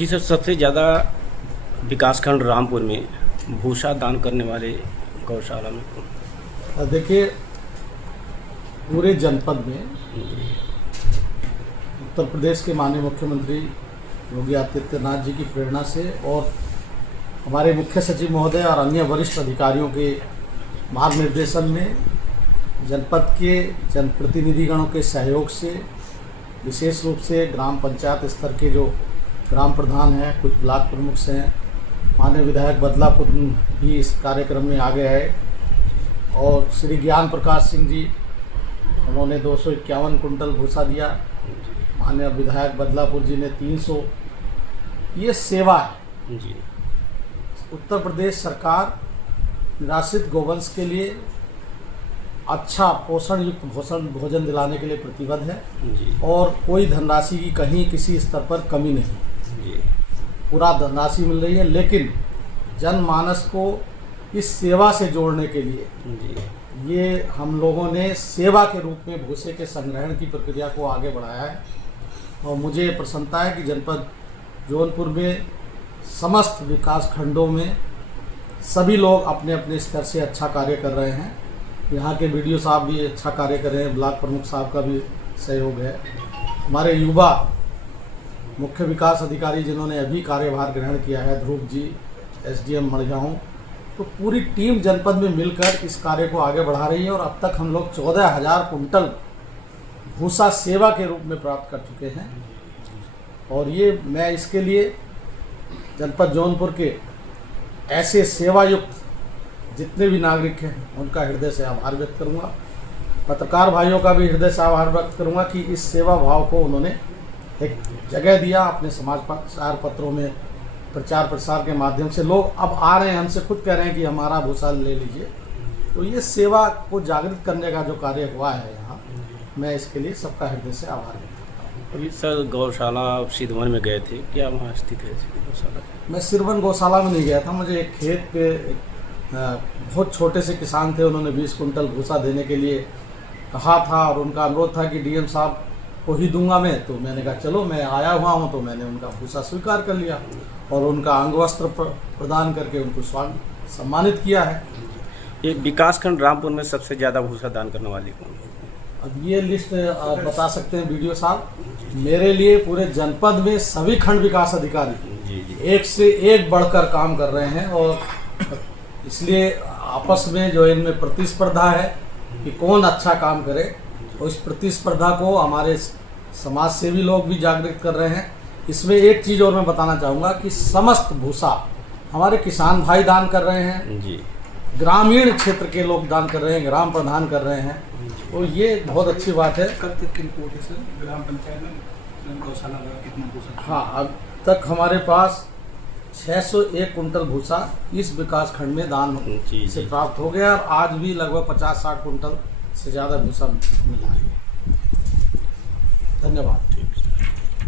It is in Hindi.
जी सर, सबसे ज़्यादा विकासखंड रामपुर में भूसा दान करने वाले गौशाला में कौन? देखिए, पूरे जनपद में उत्तर प्रदेश के माननीय मुख्यमंत्री योगी आदित्यनाथ जी की प्रेरणा से और हमारे मुख्य सचिव महोदय और अन्य वरिष्ठ अधिकारियों के मार्गनिर्देशन में जनपद के जनप्रतिनिधिगणों के सहयोग से, विशेष रूप से ग्राम पंचायत स्तर के जो ग्राम प्रधान हैं, कुछ ब्लॉक प्रमुख हैं, माननीय विधायक बदलापुर भी इस कार्यक्रम में आगे आए और श्री ज्ञान प्रकाश सिंह जी, उन्होंने 251 कुंटल भूसा दिया। माननीय विधायक बदलापुर जी ने 300। ये सेवा है जी। उत्तर प्रदेश सरकार निराश्रित गोवंश के लिए अच्छा पोषण युक्त भोजन दिलाने के लिए प्रतिबद्ध है जी। और कोई धनराशि की कहीं किसी स्तर पर कमी नहीं जी। पूरा धनराशि मिल रही है, लेकिन जनमानस को इस सेवा से जोड़ने के लिए जी। ये हम लोगों ने सेवा के रूप में भूसे के संग्रहण की प्रक्रिया को आगे बढ़ाया है और मुझे प्रसन्नता है कि जनपद जौनपुर में समस्त विकास खंडों में सभी लोग अपने अपने स्तर से अच्छा कार्य कर रहे हैं। यहाँ के बीडीओ साहब भी अच्छा कार्य कर रहे हैं, ब्लॉक प्रमुख साहब का भी सहयोग है, हमारे युवा मुख्य विकास अधिकारी जिन्होंने अभी कार्यभार ग्रहण किया है, ध्रुव जी, एसडीएम मड़गांव, तो पूरी टीम जनपद में मिलकर इस कार्य को आगे बढ़ा रही है और अब तक हम लोग 14,000 कुंटल भूसा सेवा के रूप में प्राप्त कर चुके हैं। और ये मैं इसके लिए जनपद जौनपुर के ऐसे सेवा युक्त जितने भी नागरिक हैं उनका हृदय से आभार व्यक्त करूंगा। पत्रकार भाइयों का भी हृदय से आभार व्यक्त करूंगा कि इस सेवा भाव को उन्होंने एक जगह दिया, अपने समाचार पत्रों में प्रचार प्रसार के माध्यम से लोग अब आ रहे हैं, हमसे खुद कह रहे हैं कि हमारा भूसा ले लीजिए। तो ये सेवा को जागृत करने का जो कार्य हुआ है यहाँ, मैं इसके लिए सबका हृदय से आभार व्यक्त करता हूँ। अभी सर गौशाला सिद्धवन में गए थे, क्या वहाँ स्थित है गौशाला? मैं सिद्धवन गौशाला में नहीं गया था, मुझे एक खेत पे बहुत छोटे से किसान थे, उन्होंने 20 कुंटल भूसा देने के लिए कहा था और उनका अनुरोध था कि डीएम साहब को ही दूंगा मैं। तो मैंने कहा चलो, मैं आया हुआ हूँ, तो मैंने उनका भूसा स्वीकार कर लिया और उनका अंग वस्त्र प्रदान करके उनको सम्मानित किया है। ये विकासखंड रामपुर में सबसे ज़्यादा भूसा दान करने वाली कौन है? अब ये लिस्ट आप बता सकते हैं वीडियो साहब। मेरे लिए पूरे जनपद में सभी खंड विकास अधिकारी एक से एक बढ़कर काम कर रहे हैं और इसलिए आपस में जो इनमें प्रतिस्पर्धा है कि कौन अच्छा काम करे, और इस प्रतिस्पर्धा को हमारे समाज सेवी लोग भी जागृत कर रहे हैं। इसमें एक चीज़ और मैं बताना चाहूँगा कि समस्त भूसा हमारे किसान भाई दान कर रहे हैं जी। ग्रामीण क्षेत्र के लोग दान कर रहे हैं, ग्राम प्रधान कर रहे हैं, तो ये बहुत अच्छी बात है। ग्राम पंचायत में गौशाला कितना भूसा? हाँ, अब तक हमारे पास 601 कुंटल भूसा इस विकास खंड में दान से प्राप्त हो गया और आज भी लगभग 50-60 कुंटल से ज़्यादा भूसा मिला है। धन्यवाद।